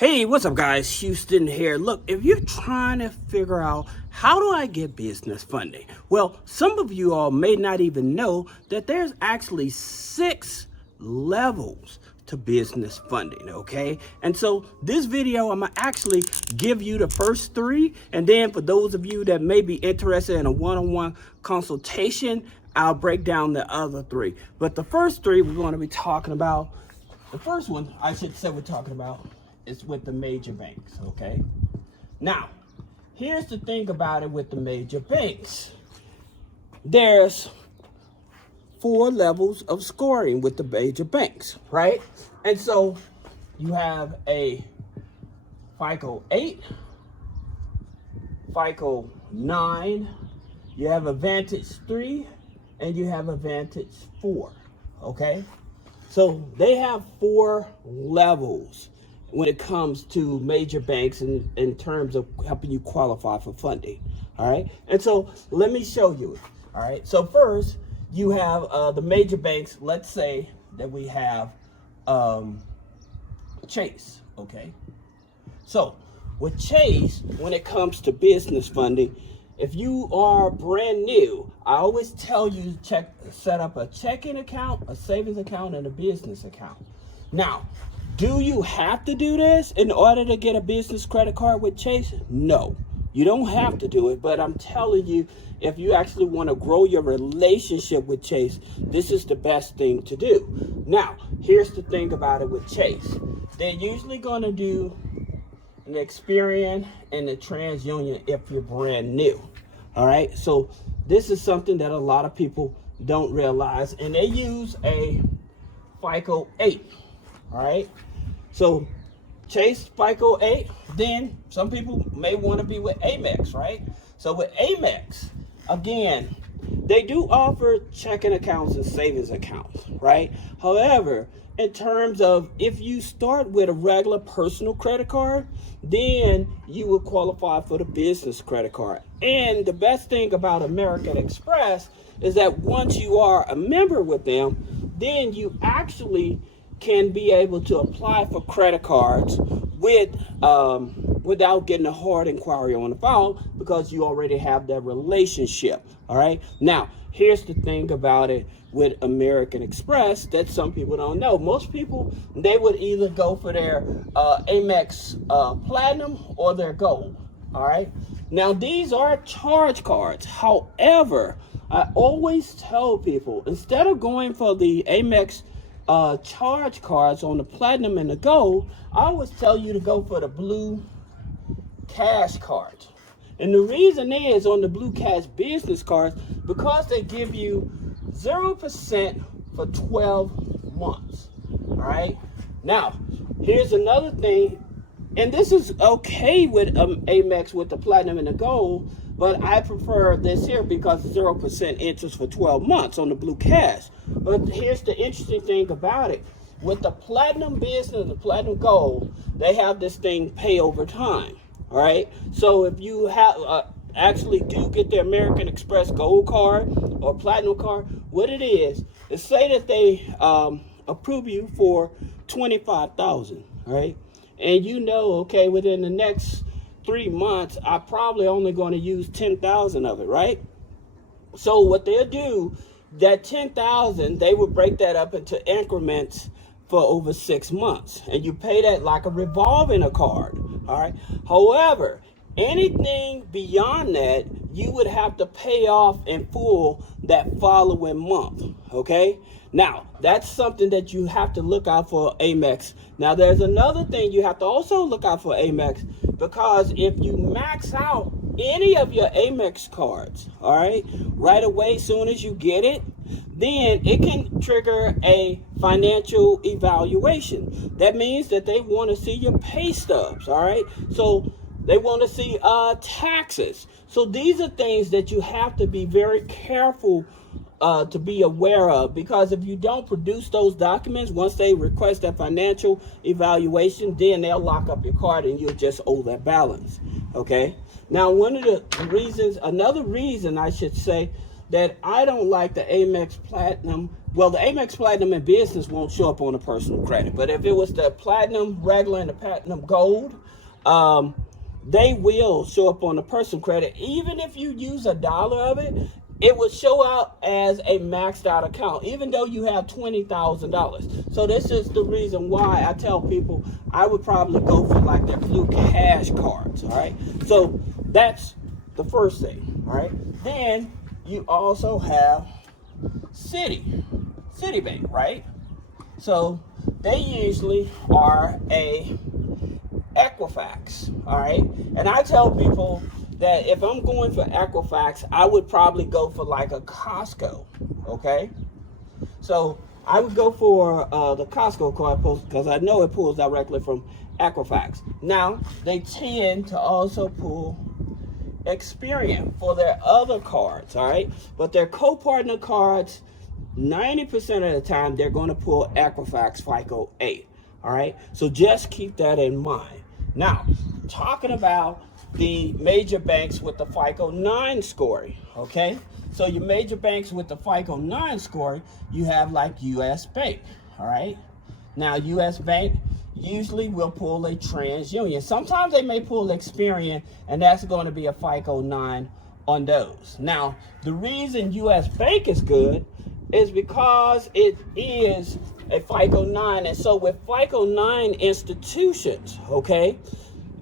Hey, what's up guys? Houston here. Look, if you're trying to figure out how do I get business funding? Well, some of you all may not even know that there's actually 6 levels to business funding, okay? And so this video, I'm gonna actually give you the first 3, and then for those of you that may be interested in a one-on-one consultation, I'll break down the other 3. But the first 3 we're going to be talking about, the first one I should say we're talking about is with the major banks, okay? Now, here's the thing about it with the major banks. There's 4 levels of scoring with the major banks, right? And so you have a FICO 8, FICO 9, you have a Vantage 3, and you have a Vantage 4, okay? So they have 4 levels when it comes to major banks in terms of helping you qualify for funding, all right? And so let me show you, all right? So first, you have the major banks. Let's say that we have Chase, okay? So with Chase, when it comes to business funding, if you are brand new, I always tell you to set up a checking account, a savings account, and a business account. Now, do you have to do this in order to get a business credit card with Chase? No, you don't have to do it, but I'm telling you, if you actually want to grow your relationship with Chase, this is the best thing to do. Now, here's the thing about it with Chase. They're usually going to do an Experian and a TransUnion if you're brand new, all right? So this is something that a lot of people don't realize, and they use a FICO 8, all right? So Chase FICO 8, then some people may want to be with Amex, right? So with Amex, again, they do offer checking accounts and savings accounts, right? However, in terms of if you start with a regular personal credit card, then you will qualify for the business credit card. And the best thing about American Express is that once you are a member with them, then you actually can be able to apply for credit cards without getting a hard inquiry on the phone, because you already have that relationship, all right? Now, here's the thing about it with American Express that some people don't know. Most people, they would either go for their Amex Platinum or their Gold, all right? Now, these are charge cards. However, I always tell people, instead of going for the Amex charge cards on the Platinum and the Gold, I always tell you to go for the Blue Cash cards. And the reason is, on the Blue Cash business cards, because they give you 0% for 12 months, all right? Now, here's another thing, and this is okay with Amex with the Platinum and the Gold, but I prefer this here because 0% interest for 12 months on the Blue Cash. But here's the interesting thing about it. With the Platinum business, the Platinum Gold, they have this thing pay over time, all right? So if you have actually do get the American Express Gold card or Platinum card, what it is say that they approve you for $25,000, all right? And you know, okay, within the next 3 months, I'm probably only going to use 10,000 of it, right? So what they'll do, that 10,000, they will break that up into increments for over 6 months, and you pay that like a revolving card, all right? However, anything beyond that, you would have to pay off in full that following month, okay? Now, that's something that you have to look out for Amex. Now, there's another thing you have to also look out for Amex, because if you max out any of your Amex cards, all right away, soon as you get it, then it can trigger a financial evaluation. That means that they want to see your pay stubs, all right? So they want to see taxes. So these are things that you have to be very careful to be aware of, because if you don't produce those documents, once they request that financial evaluation, then they'll lock up your card and you'll just owe that balance, okay? Now, one of the reasons, another reason I should say, that I don't like the Amex Platinum. Well, the Amex Platinum in business won't show up on the personal credit, but if it was the Platinum regular and the Platinum Gold, they will show up on the personal credit. Even if you use $1 of it, it would show up as a maxed out account, even though you have $20,000. So this is the reason why I tell people I would probably go for like their Blue Cash cards. All right. So that's the first thing. All right. Then you also have Citibank, right? So they usually are a Equifax. All right. And I tell people that if I'm going for Equifax, I would probably go for like a Costco, okay? So I would go for the Costco card because I know it pulls directly from Equifax. Now, they tend to also pull Experian for their other cards, all right? But their co-partner cards, 90% of the time, they're going to pull Equifax FICO 8, all right? So just keep that in mind. Now, talking about the major banks with the FICO 9 scoring, okay? So your major banks with the FICO 9 scoring, you have like US Bank, all right? Now, US Bank usually will pull a TransUnion. Sometimes they may pull Experian, and that's going to be a FICO 9 on those. Now, the reason US Bank is good is because it is a FICO 9, and so with FICO 9 institutions, okay,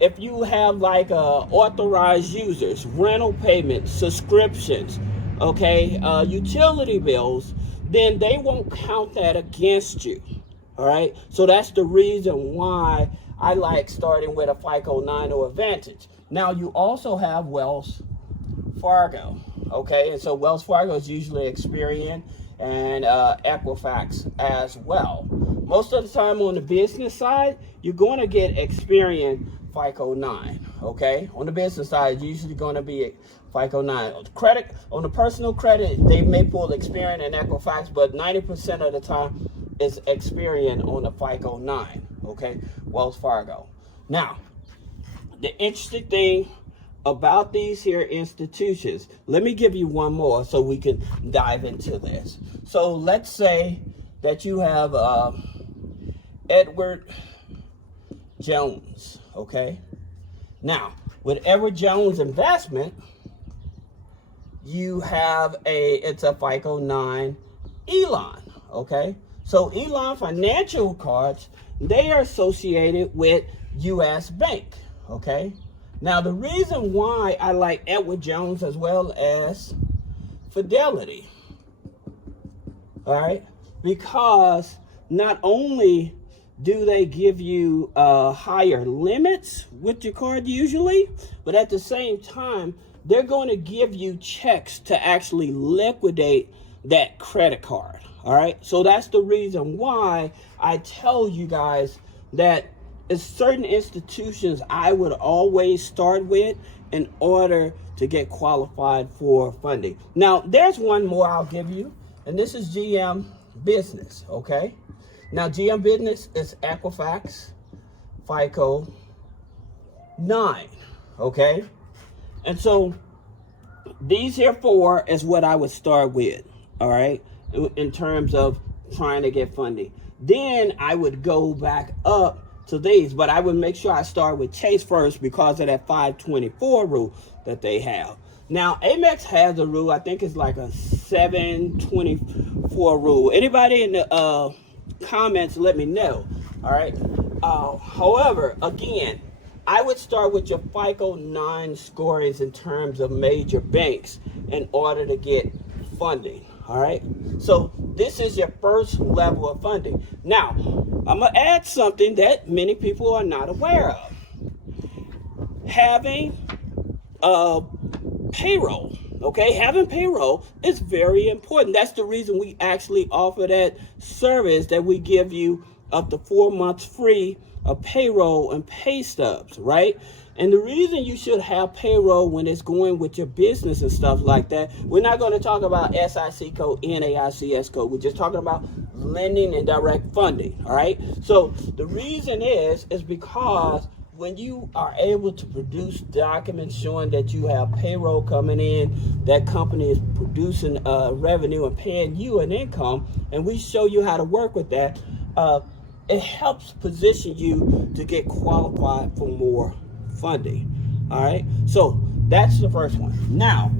if you have like authorized users, rental payments, subscriptions, okay, utility bills, then they won't count that against you. All right. So that's the reason why I like starting with a FICO 9 or Advantage. Now you also have Wells Fargo. Okay. And so Wells Fargo is usually Experian and Equifax as well. Most of the time on the business side, you're going to get Experian FICO 9, okay? On the business side, it's usually going to be FICO 9. Credit, on the personal credit, they may pull Experian and Equifax, but 90% of the time, it's Experian on the FICO 9, okay? Wells Fargo. Now, the interesting thing about these here institutions, let me give you one more so we can dive into this. So let's say that you have Edward Jones, okay? Now, with Edward Jones Investment, you have it's a FICO 9 Elon, okay? So Elon financial cards, they are associated with US Bank, okay? Now, the reason why I like Edward Jones as well as Fidelity, all right? Because not only do they give you higher limits with your card usually, but at the same time, they're going to give you checks to actually liquidate that credit card, all right? So that's the reason why I tell you guys that it's certain institutions I would always start with in order to get qualified for funding. Now, there's one more I'll give you, and this is GM Business, okay? Now, GM Business is Equifax FICO 9, okay? And so these here four is what I would start with, all right, in terms of trying to get funding. Then I would go back up to these, but I would make sure I start with Chase first because of that 524 rule that they have. Now, Amex has a rule, I think it's like a 724 rule. Anybody in the comments, let me know, all right? However, again, I would start with your FICO 9 scorings in terms of major banks in order to get funding, all right? So this is your first level of funding. Now, I'm going to add something that many people are not aware of. Having payroll, okay? Having payroll is very important. That's the reason we actually offer that service that we give you up to 4 months free of payroll and pay stubs, right? And the reason you should have payroll when it's going with your business and stuff like that, we're not going to talk about SIC code, NAICS code. We're just talking about lending and direct funding, all right? So the reason is because when you are able to produce documents showing that you have payroll coming in, that company is producing revenue and paying you an income, and we show you how to work with that, it helps position you to get qualified for more funding. All right, so that's the first one. Now,